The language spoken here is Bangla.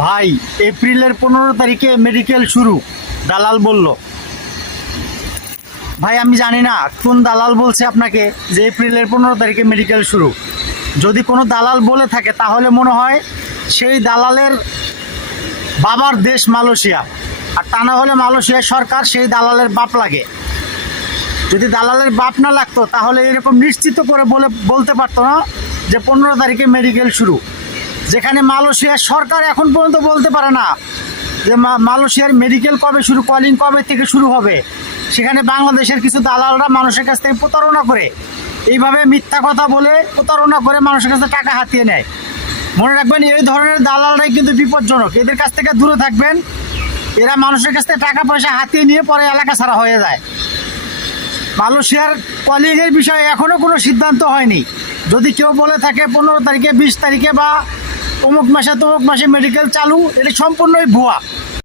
ভাই, এপ্রিলের 15 তারিখে মেডিকেল শুরু, দালাল বলল। ভাই, আমি জানি না কোন দালাল বলছে আপনাকে যে এপ্রিলের 15 তারিখে মেডিকেল শুরু। যদি কোনো দালাল বলে থাকে তাহলে মনে হয় সেই দালালের বাবার দেশ মালয়েশিয়া, আর তা না হলে মালয়েশিয়ার সরকার সেই দালালের বাপ লাগে। যদি দালালের বাপ না লাগতো তাহলে এরকম নিশ্চিত করে বলতে পারতো না যে 15 তারিখে মেডিকেল শুরু। যেখানে মালয়েশিয়ার সরকার এখন পর্যন্ত বলতে পারে না যে মালয়েশিয়ার মেডিকেল কবে শুরু, কলিং কবে থেকে শুরু হবে, সেখানে বাংলাদেশের কিছু দালালরা মানুষের কাছ থেকে প্রতারণা করে, এইভাবে মিথ্যা কথা বলে প্রতারণা করে মানুষের কাছে টাকা হাতিয়ে নেয়। মনে রাখবেন, এই ধরনের দালালরাই কিন্তু বিপজ্জনক, এদের কাছ থেকে দূরে থাকবেন। এরা মানুষের কাছ থেকে টাকা পয়সা হাতিয়ে নিয়ে পরে এলাকা ছাড়া হয়ে যায়। মালয়েশিয়ার কলিংয়ের বিষয়ে এখনও কোনো সিদ্ধান্ত হয়নি। যদি কেউ বলে থাকে 15 তারিখে, 20 তারিখে বা অমুক মাসে তমুক মাসে মেডিকেল চালু, এটা সম্পূর্ণই ভুয়া।